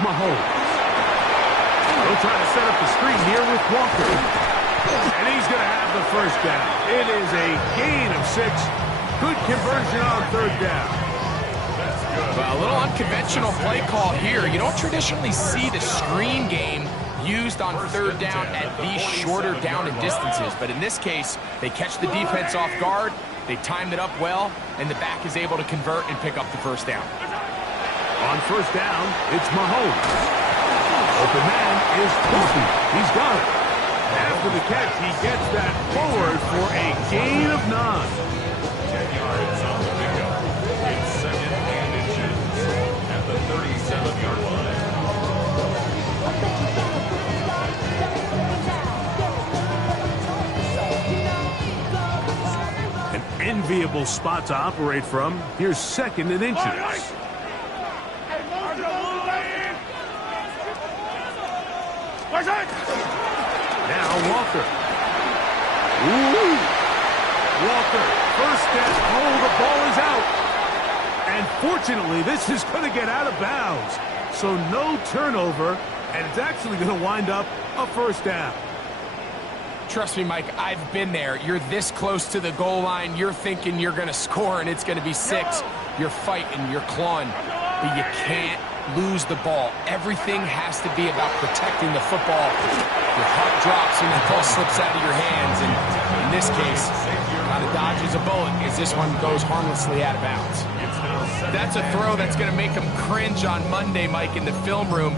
Mahomes. He'll try to set up the screen here with Walker. And he's going to have the first down. It is a gain of 6. Good conversion on 3rd down. Well, a little unconventional play call here. You don't traditionally see the screen game used on 3rd down at these shorter down and distances. But in this case, they catch the defense off guard, they timed it up well, and the back is able to convert and pick up the first down. On 1st down, it's Mahomes. Open man is Kelsey. He's got it. After the catch, he gets that forward for a gain of 9. 10 yards on the pickup. It's 2nd and inches at the 37-yard line. An enviable spot to operate from. Here's 2nd and inches. Now Walker. Ooh. Walker, first step. Oh, the ball is out. And fortunately, this is going to get out of bounds. So no turnover, and it's actually going to wind up a first down. Trust me, Mike, I've been there. You're this close to the goal line. You're thinking you're going to score, and it's going to be 6. You're fighting, you're clawing, but you can't lose the ball. Everything has to be about protecting the football. Your heart drops and the ball slips out of your hands, and in this case, kind of dodges a bullet as this one goes harmlessly out of bounds. That's a throw that's going to make them cringe on Monday, Mike, in the film room.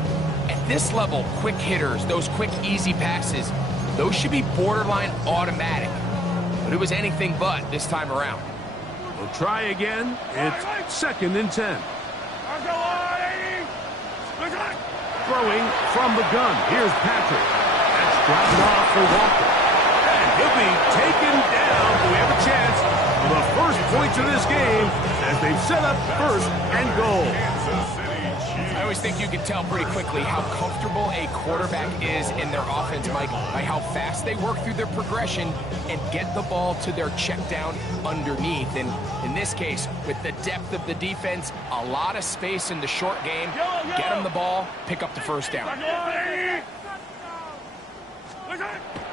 At this level, quick hitters, those quick, easy passes, those should be borderline automatic. But it was anything but this time around. We'll try again. It's 2nd and 10. Throwing from the gun. Here's Patrick. That's dropped off for Walker. And he'll be taken down. We have a chance for the first points of this game as they've set up 1st and goal. I always think you can tell pretty quickly how comfortable a quarterback is in their offense, Mike, by how fast they work through their progression and get the ball to their check down underneath. And in this case, with the depth of the defense, a lot of space in the short game, get them the ball, pick up the first down.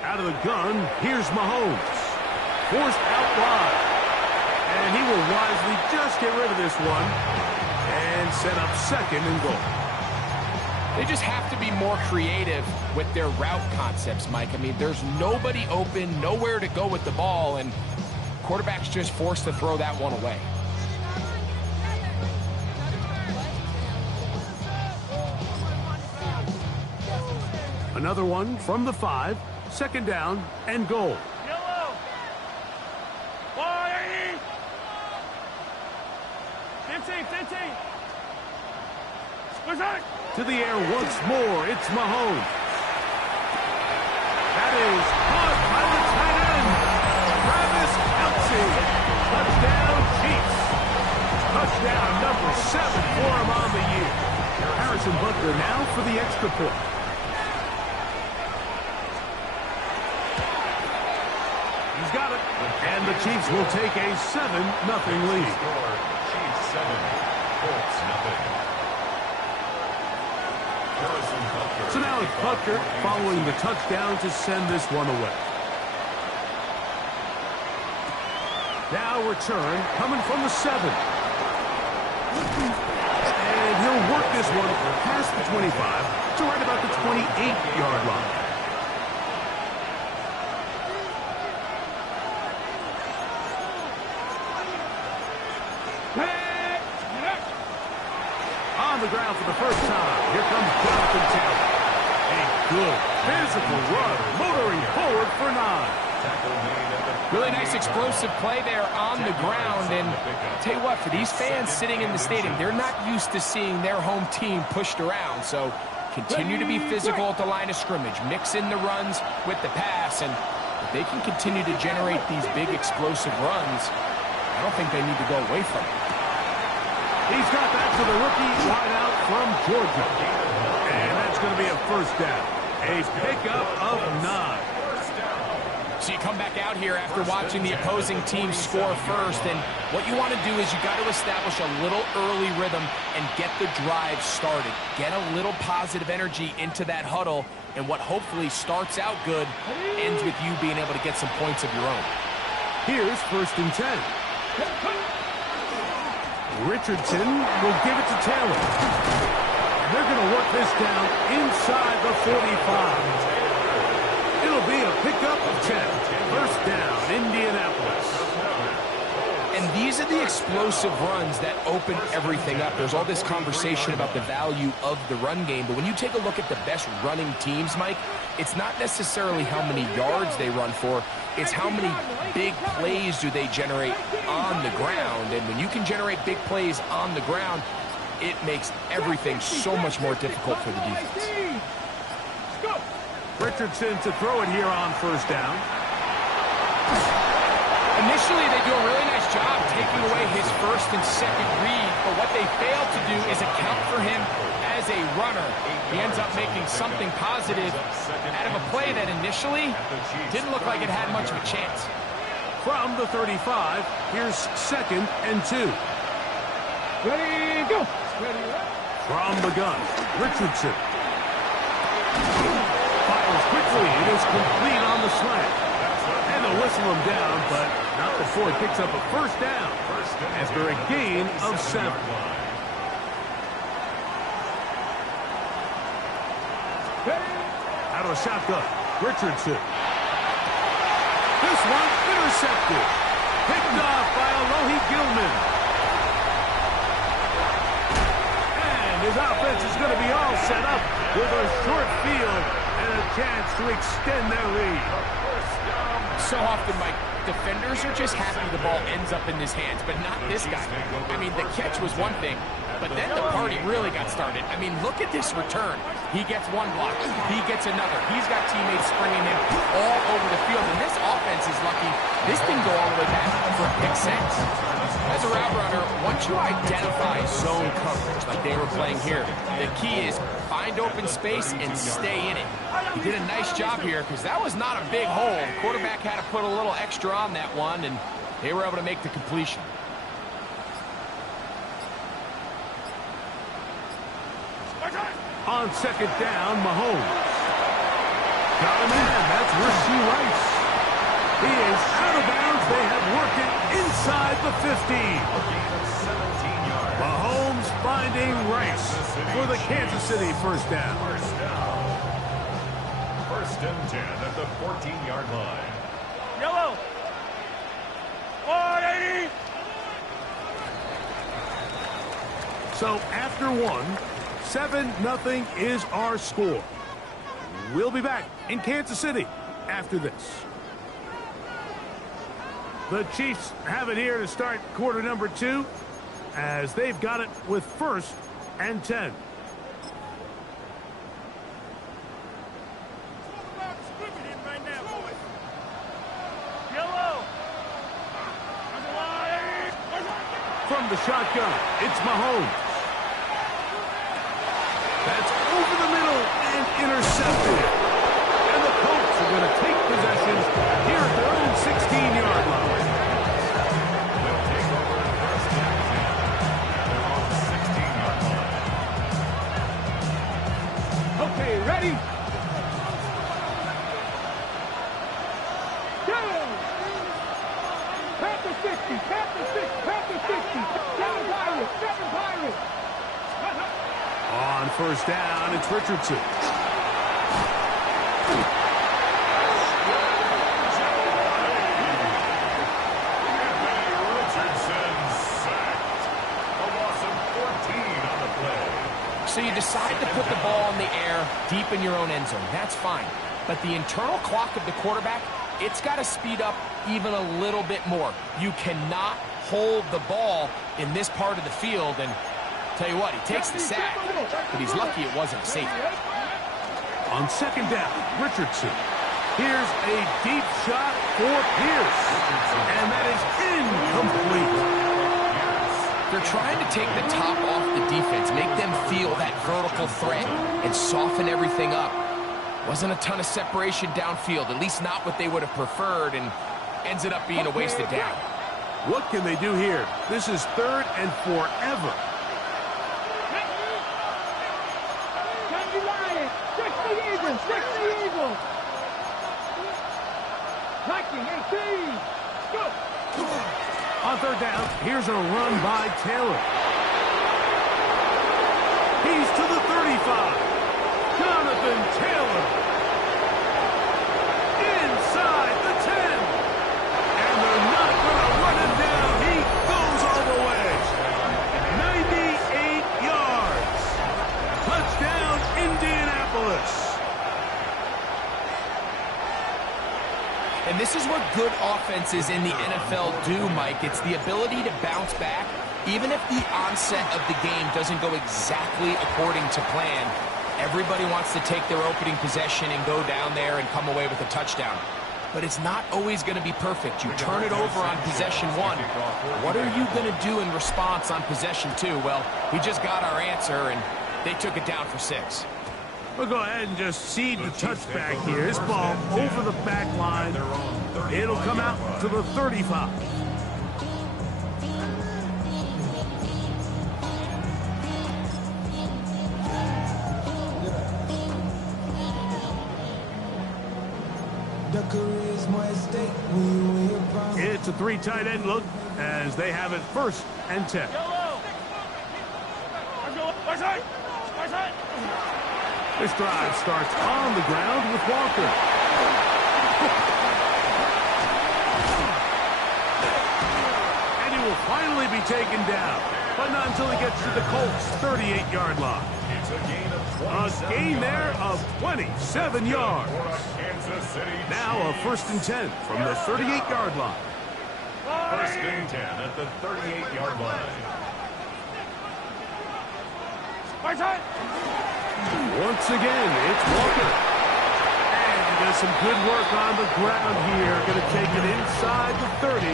Out of the gun, here's Mahomes. Forced out wide. And he will wisely just get rid of this one and set up 2nd and goal. They just have to be more creative with their route concepts, Mike. I mean, there's nobody open, nowhere to go with the ball, and quarterback's just forced to throw that one away. Another one from the 5, 2nd down and goal. Yellow. 15. To the air once more, it's Mahomes. That is caught by the tight end, Travis Kelce. Touchdown, Chiefs. Touchdown number 7 for him on the year. Harrison Butker now for the extra point. He's got it. And the Chiefs will take a 7-0 lead. Chiefs 7, Colts 0. So now it's Butker following the touchdown to send this one away. Now return coming from the 7. And he'll work this one past the 25 to right about the 28-yard line. On the ground for the first time. Here comes Jonathan Taylor. A good physical run, motoring forward for 9. Really nice explosive play there on the ground. And I'll tell you what, for these fans sitting in the stadium, they're not used to seeing their home team pushed around. So continue to be physical at the line of scrimmage. Mix in the runs with the pass. And if they can continue to generate these big explosive runs, I don't think they need to go away from it. He's got that to the rookie wideout from Georgia. And that's going to be a first down. A pickup of 9. So you come back out here after watching the opposing team score first, and what you want to do is you got to establish a little early rhythm and get the drive started. Get a little positive energy into that huddle, and what hopefully starts out good ends with you being able to get some points of your own. Here's 1st and 10. Richardson will give it to Taylor. They're going to work this down inside the 45. It'll be a pickup of 10. 1st down, Indianapolis. And these are the explosive runs that open everything up. There's all this conversation about the value of the run game, but when you take a look at the best running teams, Mike, it's not necessarily how many yards they run for, it's how many big plays do they generate on the ground. And when you can generate big plays on the ground, it makes everything so much more difficult for the defense. Richardson to throw it here on 1st down. Initially, they do a really nice job taking away his 1st and 2nd read, but what they fail to do is account for him as a runner. He ends up making something positive out of a play that initially didn't look like it had much of a chance. From the 35, here's 2nd and 2. Ready, go. Ready, From the gun, Richardson. Fires quickly. It is complete on the slant. And they'll whistle him down, but not before he picks up a 1st down after a gain of 7. Out of a shotgun, Richardson. This one intercepted. Picked off by Alohi Gilman. And his offense is going to be all set up with a short field and a chance to extend their lead. So often, Mike, defenders are just happy the ball ends up in his hands, but not this guy. I mean, the catch was one thing, but then the party really got started. I mean, look at this return. He gets one block. He gets another. He's got teammates springing him all over the field, and this offense is lucky. This didn't go all the way back for a pick six. As a route runner, once you identify zone coverage like they were playing here, the key is find open space and stay in it. He did a nice job here because that was not a big hole. Quarterback had to put a little extra on that one, and they were able to make the completion. On 2nd down, Mahomes. Got a man. That's Rasheed Rice. He is out of bounds. They have worked it inside the 15. Mahomes finding Rice for the Kansas City 1st down. 1st and 10 at the 14-yard line. Yellow. 180. So after 7-0 is our score. We'll be back in Kansas City after this. The Chiefs have it here to start quarter number 2 as they've got it with 1st and 10. From the shotgun, it's Mahomes. That's over the middle and intercepted. And the Colts are going to take possession here at their own 16-yard line. They'll take over 1st and 10 at their own 16-yard line. Okay, ready? Go! Panther 60, Panther 6, Panther 60. 7 Pirates. On 1st down, it's Richardson. So you decide to put the ball in the air deep in your own end zone. That's fine. But the internal clock of the quarterback, it's got to speed up even a little bit more. You cannot hold the ball in this part of the field. And tell you what, he takes the sack, but he's lucky it wasn't a safety. On 2nd down, Richardson. Here's a deep shot for Pierce. And that is incomplete. They're trying to take the top off the defense, make them feel that vertical threat, and soften everything up. Wasn't a ton of separation downfield, at least not what they would have preferred, and ends it up being a wasted down. What can they do here? This is 3rd and forever. On 3rd down, here's a run by Taylor. He's to the 35. Jonathan Taylor. Inside the 10. And they're not going to run him down. He goes all the way. 98 yards. Touchdown, Indianapolis. And this is what good offenses in the NFL do, Mike. It's the ability to bounce back, even if the onset of the game doesn't go exactly according to plan. Everybody wants to take their opening possession and go down there and come away with a touchdown. But it's not always going to be perfect. You turn it over on possession 1. What are you going to do in response on possession 2? Well, we just got our answer, and they took it down for 6. We'll go ahead and just cede the touchback here. This ball over the back line. It'll come out to the 35. It's a 3 tight end look as they have it 1st and 10. This drive starts on the ground with Walker. And he will finally be taken down, but not until he gets to the Colts' 38-yard line. A gain there of 27 yards. Now a 1st and 10 from the 38-yard line. 1st and 10 at the 38-yard line. Once again, it's Walker. And he does some good work on the ground here. Going to take it inside the 30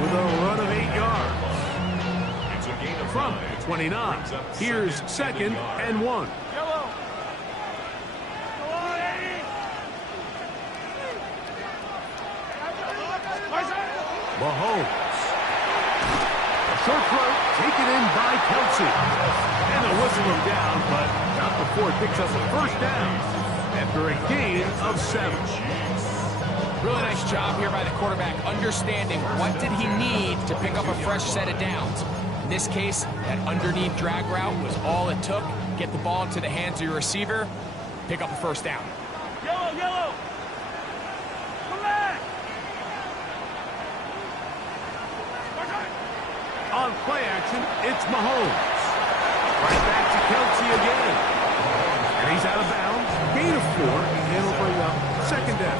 with a run of 8 yards. From 29, here's 2nd and 1. Mahomes. A short throw taken in by Kelsey. And they'll whistle him down, but not before it picks up a 1st down after a gain of 7. Really nice job here by the quarterback, understanding what did he need to pick up a fresh set of downs. In this case, that underneath drag route was all it took. Get the ball into the hands of your receiver, pick up a 1st down. Yellow! Come back! On play action, it's Mahomes. Right back to Kelsey again. And he's out of bounds. Gain of 4, and it'll bring up 2nd down.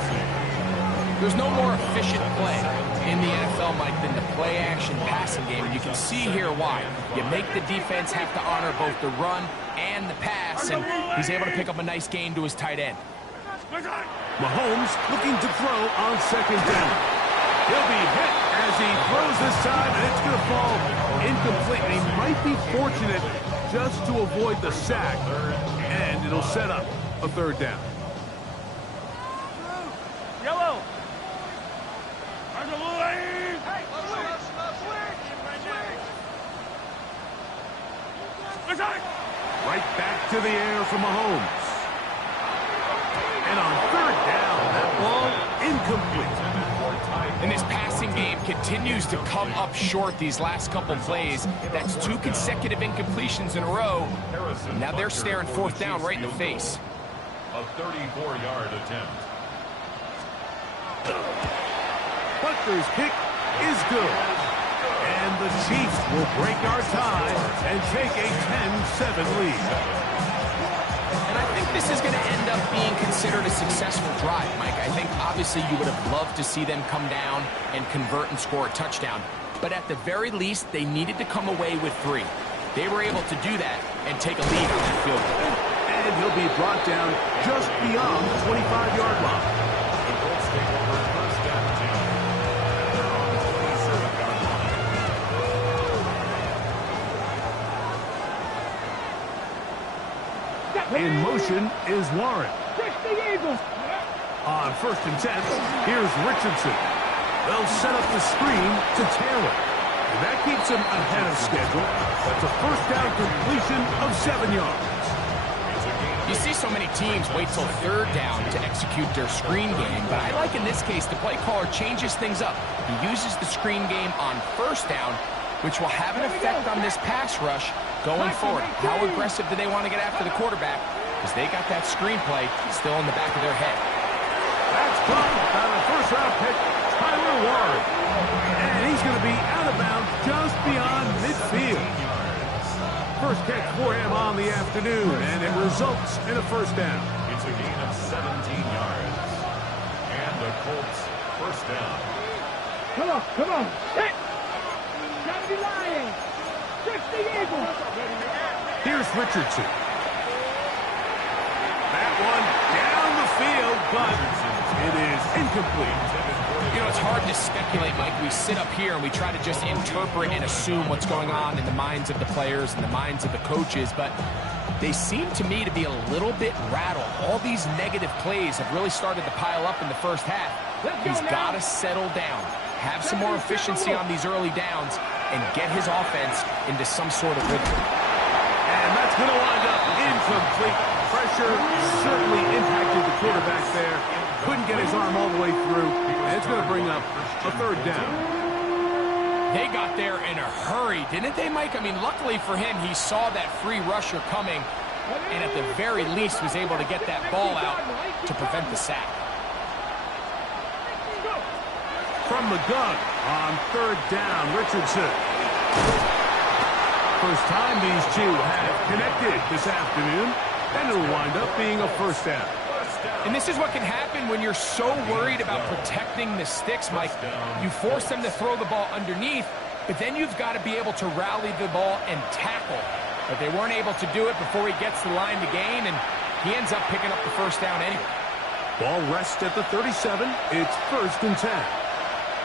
There's no more efficient play in the NFL, Mike, than the play-action passing game. And you can see here why. You make the defense have to honor both the run and the pass, and he's able to pick up a nice gain to his tight end. Mahomes looking to throw on 2nd down. He'll be hit as he throws this time, and it's going to fall incomplete. And he might be fortunate just to avoid the sack, and it'll set up a 3rd down. Yellow! Right back to the air for Mahomes. And on 3rd down, that ball incomplete. And this passing game continues to come up short these last couple plays. That's 2 consecutive incompletions in a row. Now they're staring 4th down right in the face. A 34-yard attempt. Butler's kick is good. And the Chiefs will break our tie and take a 10-7 lead. And I think this is going to end up being considered a successful drive, Mike. I think obviously you would have loved to see them come down and convert and score a touchdown. But at the very least, they needed to come away with 3. They were able to do that and take a lead on that field goal. And he'll be brought down just beyond the 25-yard line. The Colts take over 1st and 10. They're on the 27-yard line. In motion is Warren. the Eagles. On 1st and 10, here's Richardson. They'll set up the screen to Taylor. And that keeps him ahead of schedule. That's a first down completion of 7 yards. You see so many teams wait till 3rd down to execute their screen game, but I like in this case the play caller changes things up. He uses the screen game on 1st down, which will have an effect on this pass rush going forward. How aggressive do they want to get after the quarterback? Because they got that screenplay still in the back of their head. That's caught by the first-round pick, Tyler Warren. And he's going to be out of bounds just beyond midfield. First catch for him on the afternoon, and it results in a first down. It's a gain of 17 yards. And the Colts first down. Come on. Hit. Gotta be lying. 60 Eagles. Here's Richardson. That one down the field, but it is incomplete. You know, it's hard to speculate, Mike. We sit up here and we try to just interpret and assume what's going on in the minds of the players and the minds of the coaches, but they seem to me to be a little bit rattled. All these negative plays have really started to pile up in the first half. He's got to settle down, have some more efficiency on these early downs, and get his offense into some sort of rhythm. And that's going to wind up incomplete. Pressure certainly impacted the quarterback there. Couldn't get his arm all the way through, and it's going to bring up a 3rd down. They got there in a hurry, didn't they, Mike? I mean, luckily for him, he saw that free rusher coming, and at the very least was able to get that ball out to prevent the sack. From the gun on 3rd down, Richardson. First time these two have connected this afternoon, and it'll wind up being a first down. And this is what can happen when you're so worried about protecting the sticks, Mike. You force them to throw the ball underneath, but then you've got to be able to rally the ball and tackle. But they weren't able to do it before he gets the line to gain, and he ends up picking up the first down anyway. Ball rests at the 37. It's 1st and 10.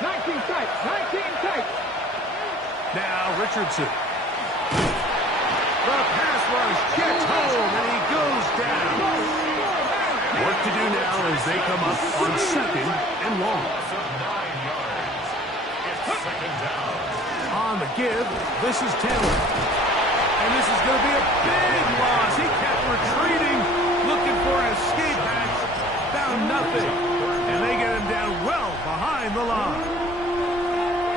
19 tight. 19 tight. Now Richardson. The pass rush gets home, and he goes down. What to do now as they come up on 2nd and long. 9 yards. It's 2nd down. On the give, this is Taylor. And this is going to be a big loss. He kept retreating, looking for an escape hatch. Found nothing. And they get him down well behind the line.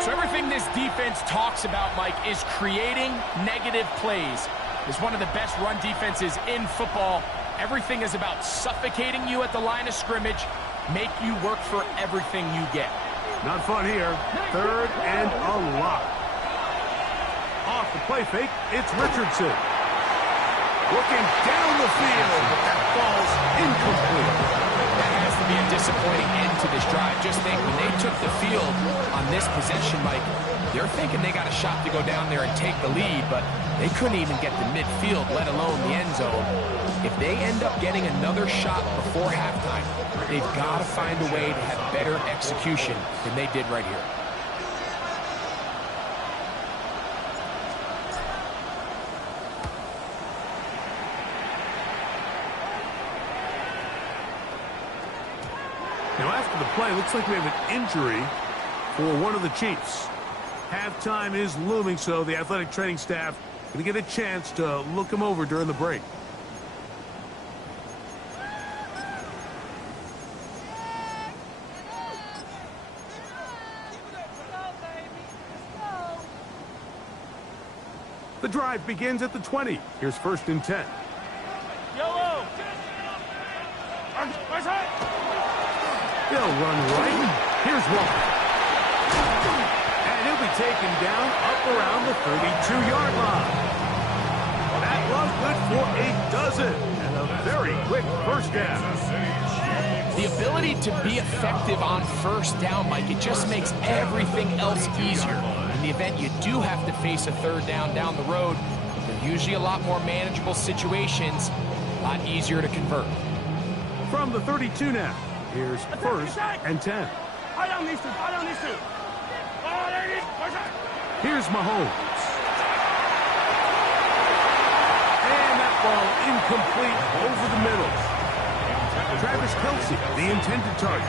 So everything this defense talks about, Mike, is creating negative plays. It's one of the best run defenses in football. Everything is about suffocating you at the line of scrimmage, make you work for everything you get. Not fun here. 3rd and a lot. Off the play fake, it's Richardson. Looking down the field, but that falls incomplete. That has to be a disappointing end to this drive. Just think, when they took the field on this possession, Mike, they're thinking they got a shot to go down there and take the lead, but they couldn't even get to midfield, let alone the end zone. If they end up getting another shot before halftime, they've got to find a way to have better execution than they did right here. Now after the play, looks like we have an injury for one of the Chiefs. Halftime is looming, so the athletic training staff going to get a chance to look him over during the break. The drive begins at the 20. Here's 1st and 10. Yellow. They'll run right. Here's Walker. And he'll be taken down up around the 32-yard line. That was good for a dozen. And a very quick first down. The ability to be effective on first down, Mike, it just makes everything else easier. In the event you do have to face a 3rd down the road, they're usually a lot more manageable situations, a lot easier to convert. From the 32 now, here's 1st and 10. Here's Mahomes. And that ball incomplete over the middle. Travis Kelce, the intended target.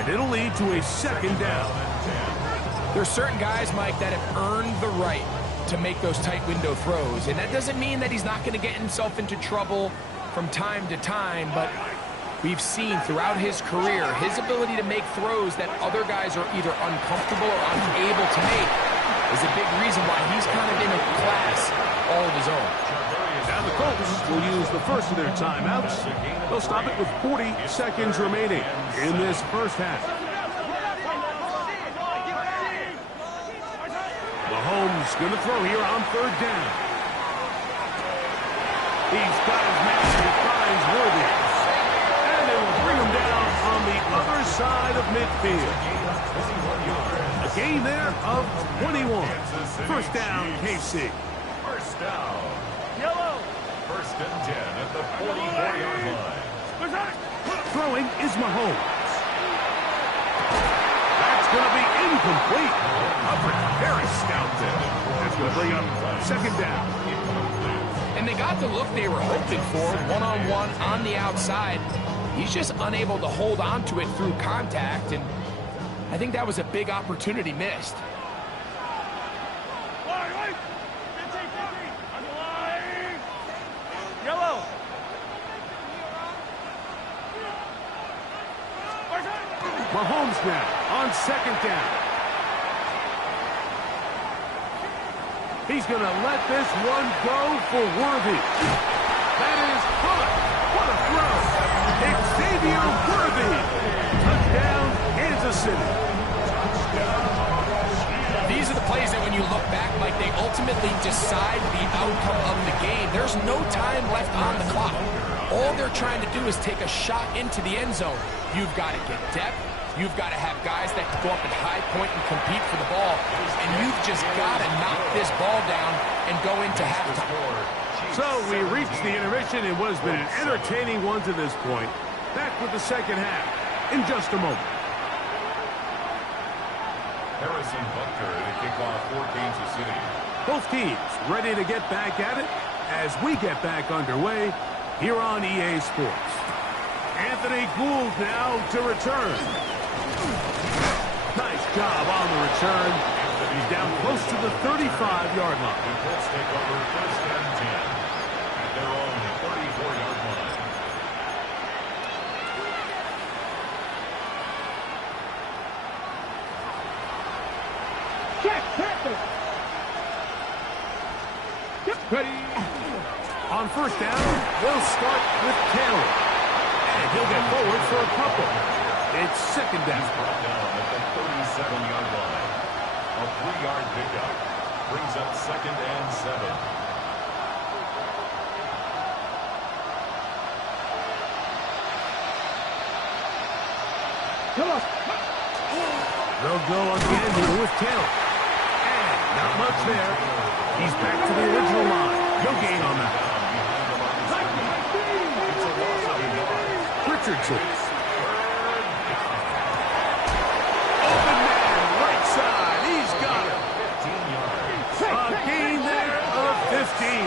And it'll lead to a second down. There's certain guys, Mike, that have earned the right to make those tight window throws. And that doesn't mean that he's not going to get himself into trouble from time to time, but we've seen throughout his career his ability to make throws that other guys are either uncomfortable or unable to make is a big reason why he's kind of in a class all of his own. Now the Colts will use the first of their timeouts. They'll stop it with 40 seconds remaining in this first half. Mahomes going to throw here on third down. He's got his man and finds Worthy. And they will bring him down on the other side of midfield. A gain there of 21. First down, KC. First down. Yellow. First and 10 at the 44-yard line. Throwing is Mahomes. That's going to be incomplete. Very stout there. That's going to bring up second down. And they got the look they were hoping for, one-on-one on the outside. He's just unable to hold on to it through contact, and I think that was a big opportunity missed. Yellow. Mahomes now on second down. He's going to let this one go for Worthy. That is caught. What a throw. Xavier Worthy. Touchdown, Kansas City. These are the plays that when you look back, Mike, they ultimately decide the outcome of the game. There's no time left on the clock. All they're trying to do is take a shot into the end zone. You've got to get depth. You've got to have guys that can go up at high point and compete for the ball. And you've just got to knock this ball down and go into halftime. So we reached the intermission in what has been an entertaining one to this point. Back with the second half in just a moment. Harrison Butker to kick off for Kansas City. Both teams ready to get back at it as we get back underway here on EA Sports. Anthony Gould now to return. Nice job on the return. He's down close to the 35-yard line. The Colts take over first and 10 at their own 34-yard line. Check. Panther. Yep. Ready. On first down, we'll start with Taylor. And he'll get forward for a couple. It's second down. He's brought down at the 37-yard line. A 3-yard pickup brings up second and 7. Come on. They'll go again here with Taylor. And not much there. He's back to the original line. No gain on that. Richardson. Open man, right side. He's got it. 15 yards. A gain there of 15.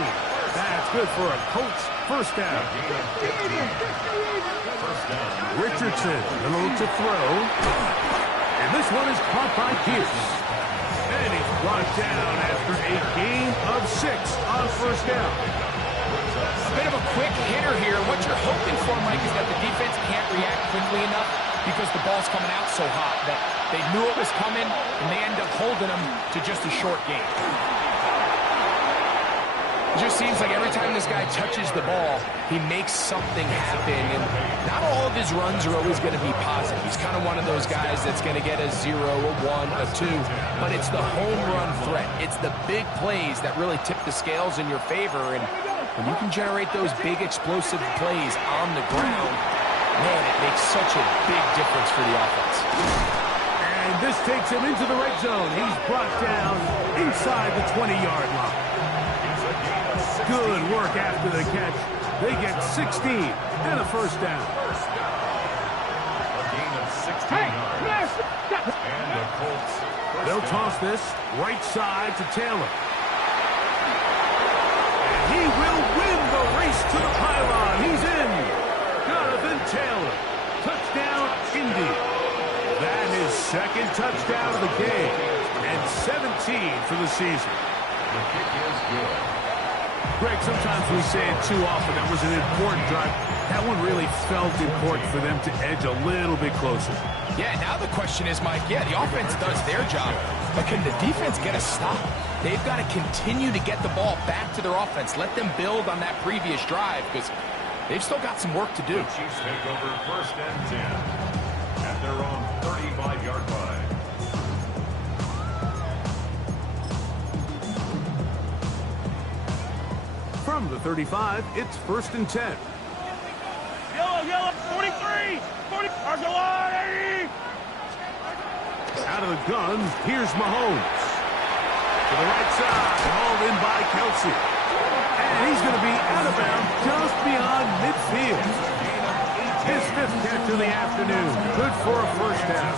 That's good for a Colts first down. First down. Richardson, a little to throw. And this one is caught by Pierce. And he's brought down after a gain of 6 on first down. A bit of a quick hitter here. What you're hoping for, Mike, is that the defense can't react quickly enough because the ball's coming out so hot that they knew it was coming, and they end up holding them to just a short gain. It just seems like every time this guy touches the ball, he makes something happen, and not all of his runs are always going to be positive. He's kind of one of those guys that's going to get a 0, a 1, a 2, but it's the home run threat. It's the big plays that really tip the scales in your favor, and when you can generate those big explosive plays on the ground, man, it makes such a big difference for the offense. And this takes him into the red zone. He's brought down inside the 20-yard line. Good work after the catch. They get 16 and a first down. A gain of 16 yards. And the Colts. They'll toss this right side to Taylor. And he will win the race to the pylon. He's in. Jonathan Taylor. Touchdown, Indy. That is second touchdown of the game. And 17 for the season. The kick is good. Greg, sometimes we say it too often. That was an important drive. That one really felt important for them to edge a little bit closer. Yeah, now the question is, Mike, the offense does their job, but can the defense get a stop? They've got to continue to get the ball back to their offense. Let them build on that previous drive because they've still got some work to do. The Chiefs take over 1st and 10 at their own 35-yard line. From the 35, it's 1st and 10. Yellow, 43, 40, Argelati! Out of the gun, here's Mahomes. To the right side, hauled in by Kelsey. And he's going to be out of bounds just beyond midfield. His 5th catch of the afternoon. Good for a first down.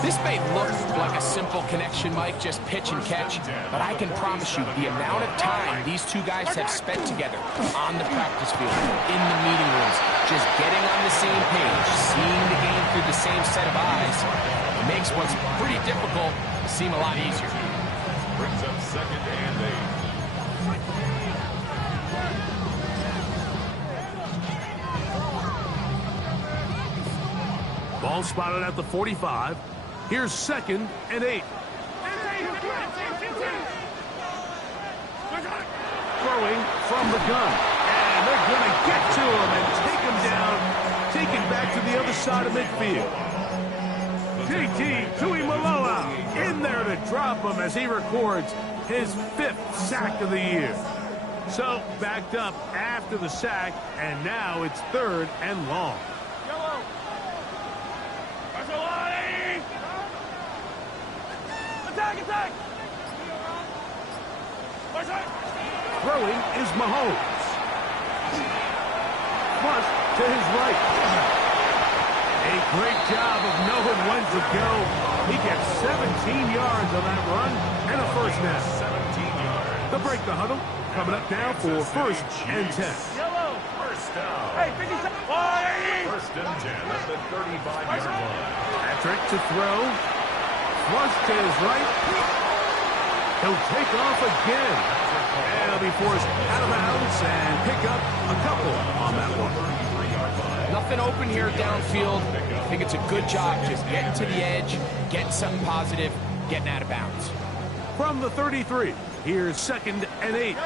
This may look like a simple connection, Mike, just pitch and catch, but I can promise you the amount of time these two guys have spent together on the practice field, in the meeting rooms, just getting on the same page, seeing the game through the same set of eyes, makes what's pretty difficult seem a lot easier. Brings up 2nd and 8. Ball spotted at the 45. Here's 2nd and 8. Throwing from the gun. And they're going to get to him and take him down. Take it back to the other side of midfield. JT Tuimoloau in there to drop him as he records his 5th sack of the year. So backed up after the sack, and now it's 3rd and long. Attack! Throwing is Mahomes. Flush to his right. A great job of knowing when to go. He gets 17 yards on that run and a first down. 17 yards. They'll break the huddle. Coming up now for 1st and 10. First down. Hey, 57. 1st and 10 at the 35-yard line. Patrick to throw. Flush to his right. He'll take off again. And he'll be forced out of bounds and pick up a couple on that one. Nothing open here downfield. I think it's a good job just getting to the edge, getting something positive, getting out of bounds. From the 33, here's 2nd and 8.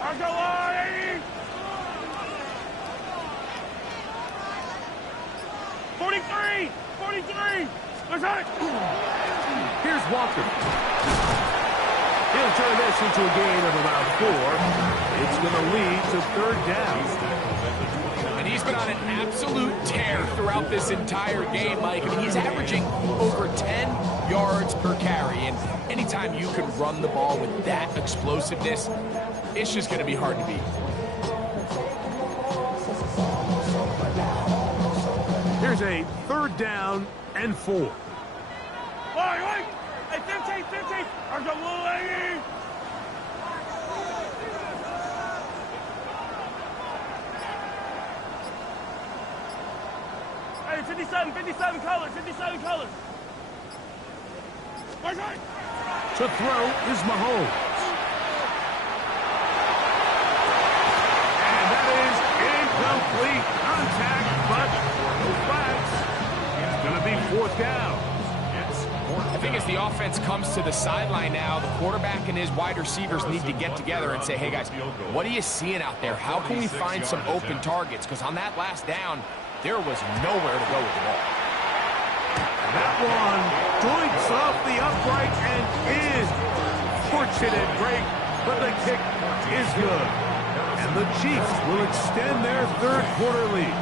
Argelati! 43! Here's Walker. He'll turn this into a gain of about 4. It's going to lead to 3rd down. And he's been on an absolute tear throughout this entire game, Mike. I mean, he's averaging over 10 yards per carry. And anytime you can run the ball with that explosiveness, it's just going to be hard to beat. Here's a 3rd down and 4. Wait! Hey, 15! Argelati! Hey, 57 colors! To throw is Mahomes. And that is incomplete contact, but no flags. It's going to be 4th down. I think as the offense comes to the sideline now, the quarterback and his wide receivers need to get together and say, hey, guys, what are you seeing out there? How can we find some open targets? Because on that last down, there was nowhere to go with the ball. That one joints off the upright and is fortunate break, but the kick is good. And the Chiefs will extend their 3rd quarter lead.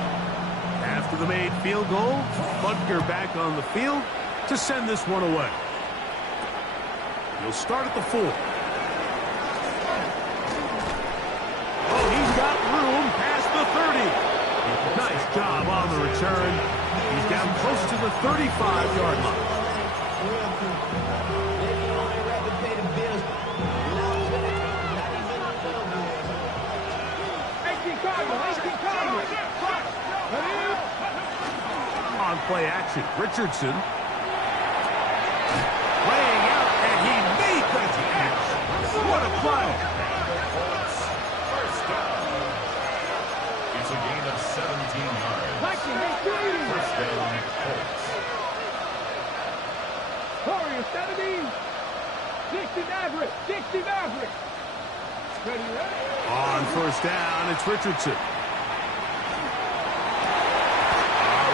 After the made field goal, Butker back on the field to send this one away. He'll start at the 4. Oh, he's got room past the 30. Nice job on the return. He's down close to the 35-yard line. Hey, keep calm. on play action. Richardson laying out, and he made the catch. What a play. First down. It's a gain of 17 yards. First down, Colts. Warriors 70. 60 Maverick. 60 Maverick. Ready, ready. On first down, it's Richardson.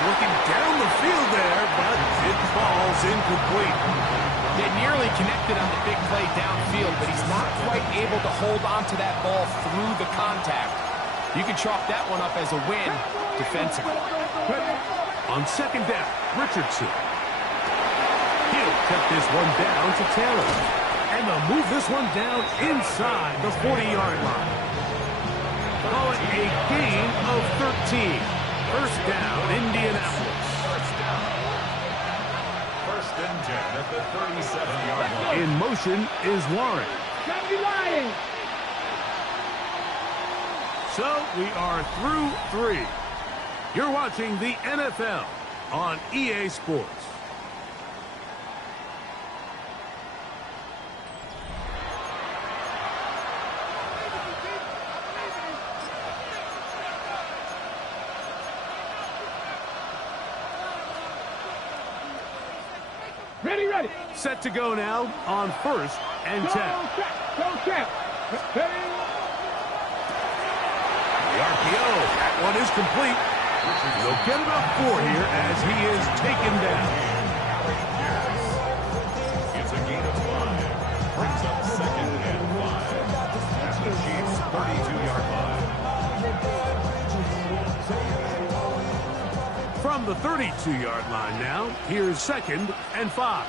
Looking down the field there, but it falls incomplete. They nearly connected on the big play downfield, but he's not quite able to hold on to that ball through the contact. You can chalk that one up as a win defensively. On second down, Richardson. He'll cut this one down to Taylor. And they'll move this one down inside the 40-yard line. Call it a gain of 13. First down, Indianapolis. First and 10 at the 37-yard line. In motion is Warren. So we are through 3. You're watching the NFL on EA Sports. Ready, ready. Set to go now on first and 10. Go, Cap. Ready. The RPO, that one is complete. They'll get about 4 here as he is taken down. It's a gain of 5. Brings up second and 5. At the Chiefs' 32-yard line. From the 32-yard line now, here's second and 5.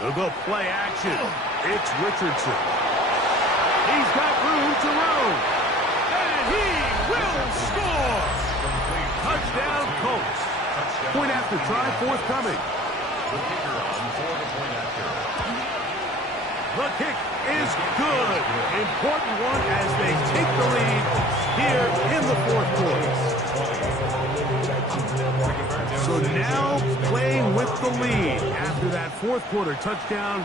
They'll go play action. It's Richardson. He's got room to roam. And he will score. Touchdown, Colts. Point after try forthcoming. The kicker on for the point after. The kick is good. Important one as they take the lead here in the fourth quarter. So now playing with the lead after that fourth quarter touchdown,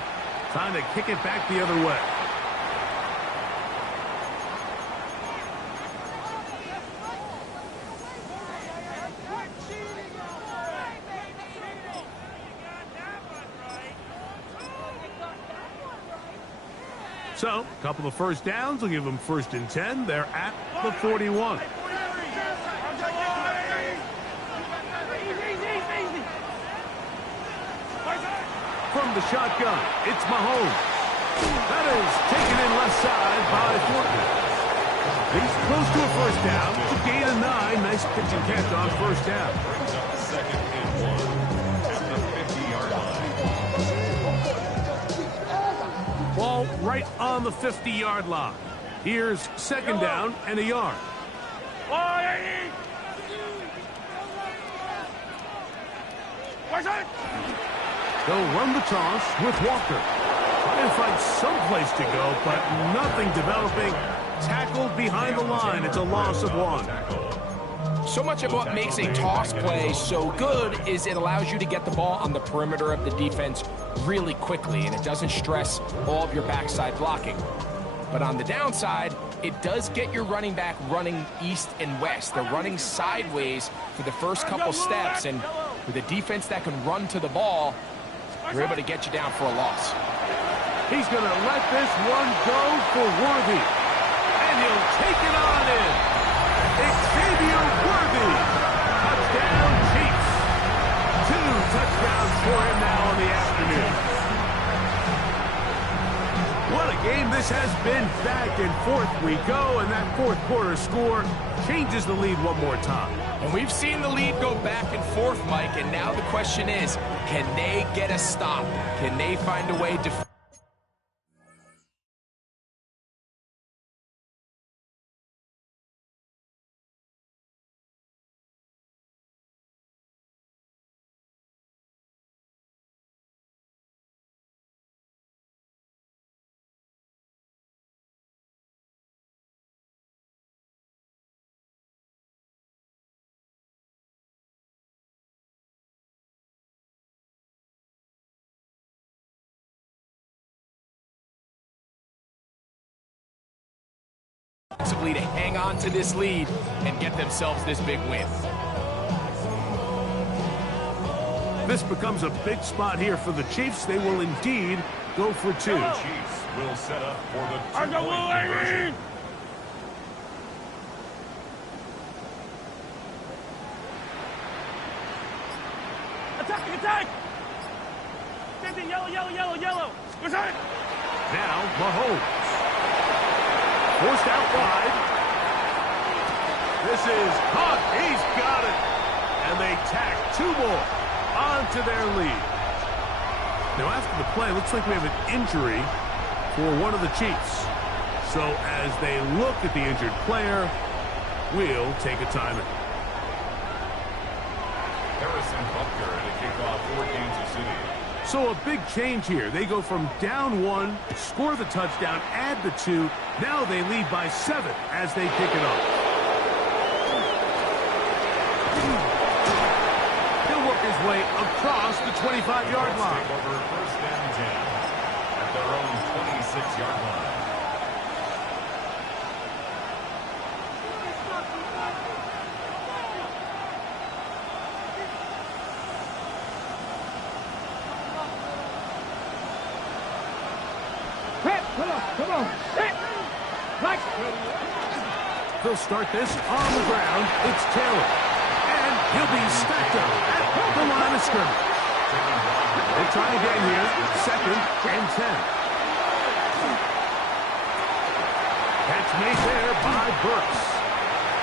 trying to kick it back the other way. So, a couple of first downs will give them first and 10. They're at the 41. From the shotgun, it's Mahomes. That is taken in left side by Thornton. He's close to a first down. It's a gain of 9. Nice pitch and catch on first down. Brings up second and 1 at the 50-yard line. Ball right on the 50-yard line. Here's second down and a yard. They'll run the toss with Walker. Trying to find some place to go, but nothing developing. Tackled behind the line. It's a loss of 1. So much of what makes a toss play so good is it allows you to get the ball on the perimeter of the defense really quickly, and it doesn't stress all of your backside blocking. But on the downside, it does get your running back running east and west. They're running sideways for the first couple steps, and with a defense that can run to the ball, they're able to get you down for a loss. He's going to let this one go for Worthy. And he'll take it on in. Xavier Worthy. Touchdown, Chiefs. 2 touchdowns for him now in the afternoon. What a game this has been. Back and forth we go, and that fourth quarter score changes the lead one more time. And we've seen the lead go back and forth, Mike, and now the question is, can they get a stop? Can they find a way to to hang on to this lead and get themselves this big win. This becomes a big spot here for the Chiefs. They will indeed go for two. The Chiefs will set up for the two-point conversion. Attacking, attack! Sending yellow, yellow, yellow, yellow. What's that? Now Mahomes. Forced out wide. This is caught. He's got it. And they tack two more onto their lead. Now after the play, looks like we have an injury for one of the Chiefs. So as they look at the injured player, we'll take a timeout. Harrison Butker to kick off for Kansas City. So a big change here. They go from down one, score the touchdown, add the two. Now they lead by 7 as they pick it up. He'll work his way across the 25-yard line. Take over first and 10 at their own 26-yard line. Come on. Right. They'll start this on the ground. It's Taylor. And he'll be stacked up at the line of scrimmage. They'll try again here. 2nd and 10. Catch made there by Burks.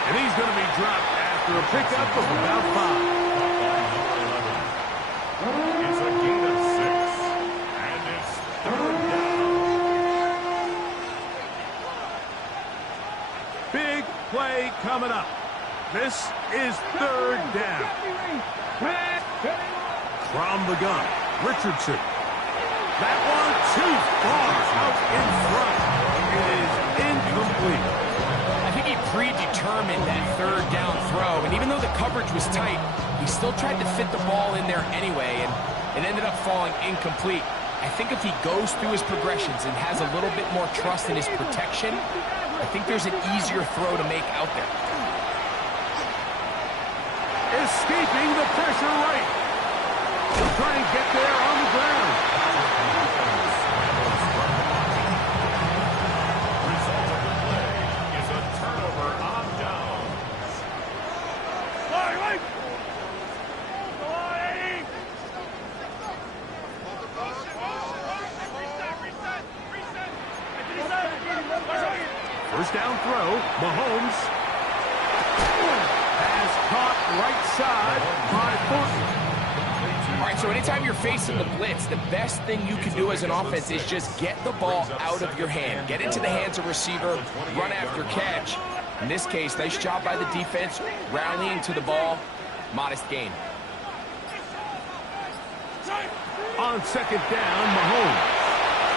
And he's going to be dropped after a pickup of about 5. It's a gain of 6. And it's 3rd down. Big play coming up. This is 3rd down. From the gun, Richardson. That one too far out in front. It is incomplete. I think he predetermined that 3rd down throw, and even though the coverage was tight, he still tried to fit the ball in there anyway, and it ended up falling incomplete. I think if he goes through his progressions and has a little bit more trust in his protection, I think there's an easier throw to make out there. Escaping the pressure right. He'll try and get there on the ground. Result of the play is a turnover on downs. First down throw. Mahomes has caught right side by Thornton. All right, so anytime you're facing the blitz, the best thing you can do as an offense is just get the ball out of your hand. Get into the hands of receiver, run after catch. In this case, nice job by the defense, rallying to the ball. Modest gain. On 2nd down, Mahomes.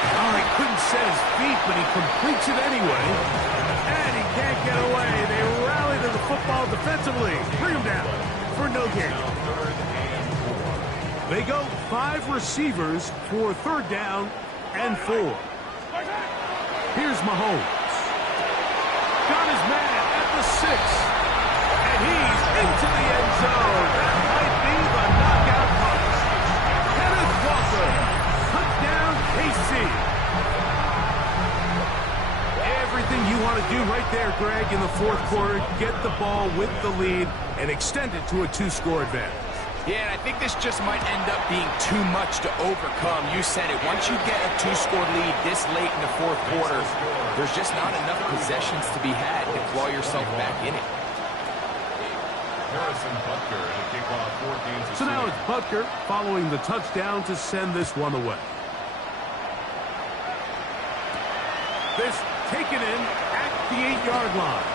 Oh, he couldn't set his feet, but he completes it anyway. And he can't get away. They rally to the football defensively. Bring him down for no gain. They go 5 receivers for 3rd down and 4. Here's Mahomes. Got his man at the 6. And he's into the end zone. That might be the knockout punch. Kenneth Walker. Touchdown, KC. Everything you want to do right there, Greg, in the 4th quarter. Get the ball with the lead and extend it to a 2-score advantage. Yeah, and I think this just might end up being too much to overcome. You said it. Once you get a 2-score lead this late in the 4th quarter, there's just not enough possessions to be had to claw yourself back in it. Harrison Butker to kick off for Kansas So City. now it's Butker following the touchdown to send this one away. This taken in at the 8-yard line.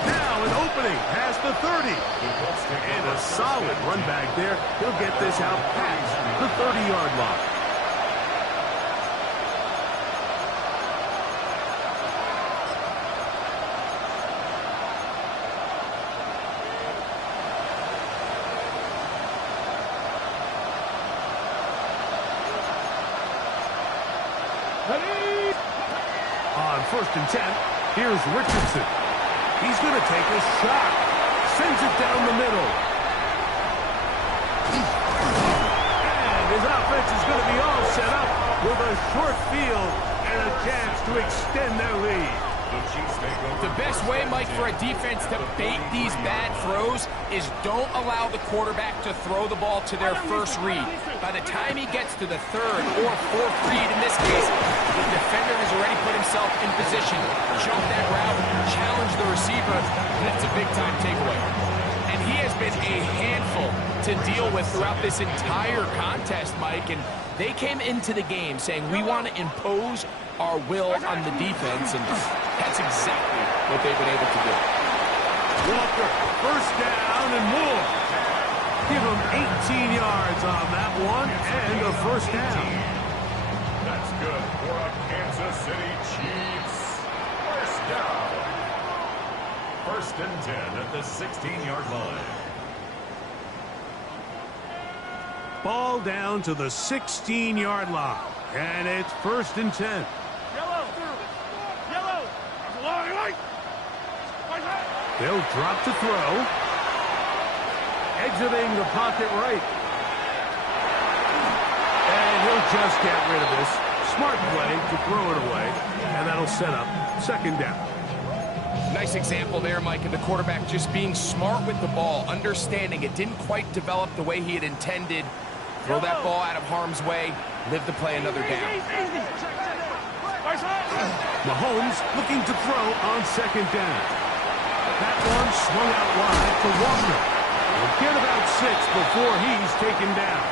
Now an opening past the 30. And a solid run back there. He'll get this out past the 30-yard line. On 1st and 10. Here's Richardson. He's going to take a shot. Sends it down the middle. And his offense is going to be all set up with a short field and a chance to extend their lead. The best way, Mike, for a defense to bait these bad throws is don't allow the quarterback to throw the ball to their first read. By the time he gets to the third or fourth read, in this case, the defender has already put himself in position, jump that route, challenge the receiver, and that's a big-time takeaway. And he has been a handful to deal with throughout this entire contest, Mike, and they came into the game saying, we want to impose our will on the defense, and that's exactly what they've been able to do. Walker, first down and more. Give him 18 yards on that one and a first down. That's good for a Kansas City Chiefs. First down. First and 10 at the 16-yard line. Ball down to the 16-yard line, and it's first and 10. Yellow. Yellow. They'll drop to throw. Exiting the pocket right. And he'll just get rid of this. Smart play to throw it away, and that'll set up second down. Nice example there, Mike, of the quarterback just being smart with the ball, understanding it didn't quite develop the way he had intended. Throw that ball out of harm's way, live to play another down. Mahomes looking to throw on second down. That one swung out wide to Walker. He'll get about 6 before he's taken down.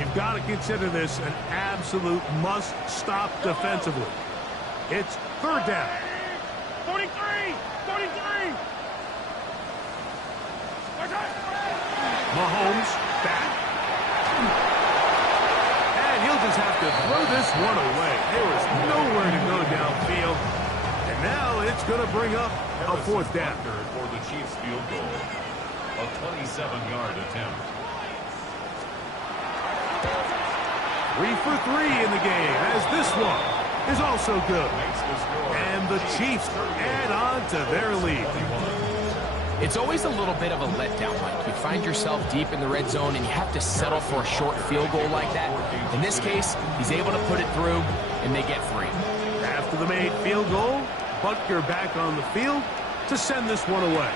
You've got to consider this an absolute must-stop defensively. It's third down. 43. Mahomes back. And he'll just have to throw this one away. There is nowhere to go downfield. And now it's going to bring up a fourth down. For the Chiefs field goal. A 27-yard attempt. 3 for 3 in the game, as this one is also good. And the Chiefs add on to their lead. It's always a little bit of a letdown, Mike. You find yourself deep in the red zone, and you have to settle for a short field goal like that. In this case, he's able to put it through, and they get 3. After the made field goal, Butker back on the field to send this one away.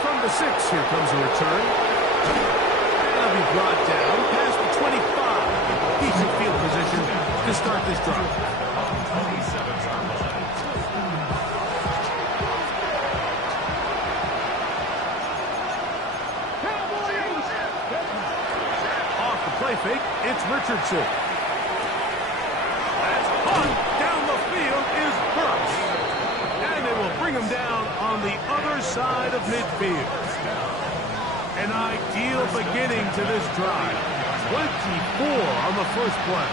From the 6, here comes a return. That'll be brought down past the 25. Decent field position to start this drive. 27-yard line. Off the play fake, it's Richardson. That's punt down the field is Burks. And they will bring him down on the other side of midfield. An ideal beginning to this drive. 24 on the first play.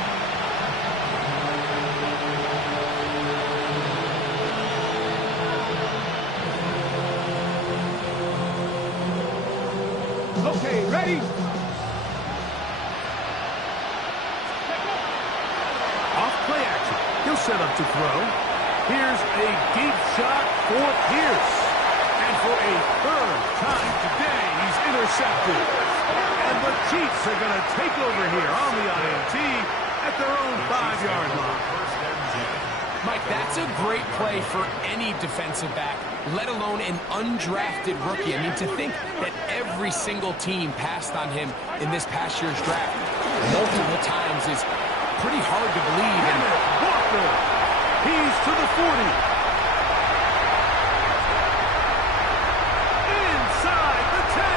Okay, ready? Off play action. He'll set up to throw. Here's a deep shot for Pierce. And for a third time today, he's intercepted. And the Chiefs are going to take over here on the INT at their own 5-yard line. Mike, that's a great play for any defensive back, let alone an undrafted rookie. I mean, to think that every single team passed on him in this past year's draft multiple times is pretty hard to believe. And Walker, he's to the 40. Inside the 10.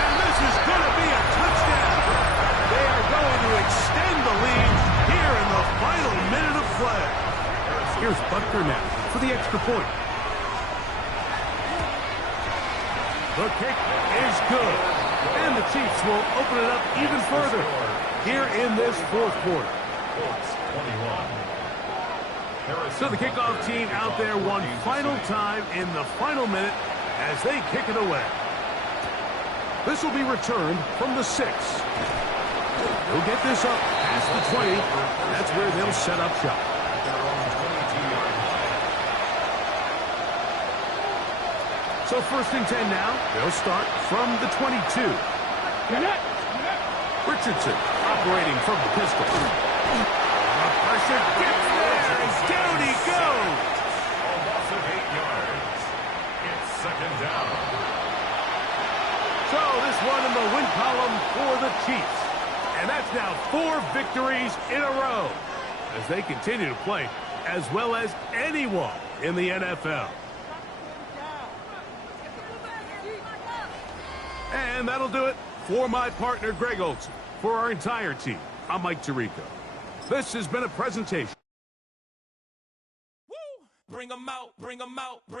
And this is going to be a touchdown. They are going to extend the lead here in the final minute of play. Here's Butker now for the extra point. The kick is good. And the Chiefs will open it up even further here in this fourth quarter. So the kickoff team out there one final time in the final minute as they kick it away. This will be returned from the 6. They'll get this up past the 20. That's where they'll set up shop. So first and 10 now. They'll start from the 22. Richardson operating from the pistol. Pressure gets there, and down he goes. A loss of 8 yards. It's second down. So this one in the win column for the Chiefs. And that's now 4 victories in a row as they continue to play as well as anyone in the NFL. And that'll do it for my partner, Greg Olson. For our entire team, I'm Mike Tirico. This has been a presentation. Woo! Bring 'em out, bring 'em out, bring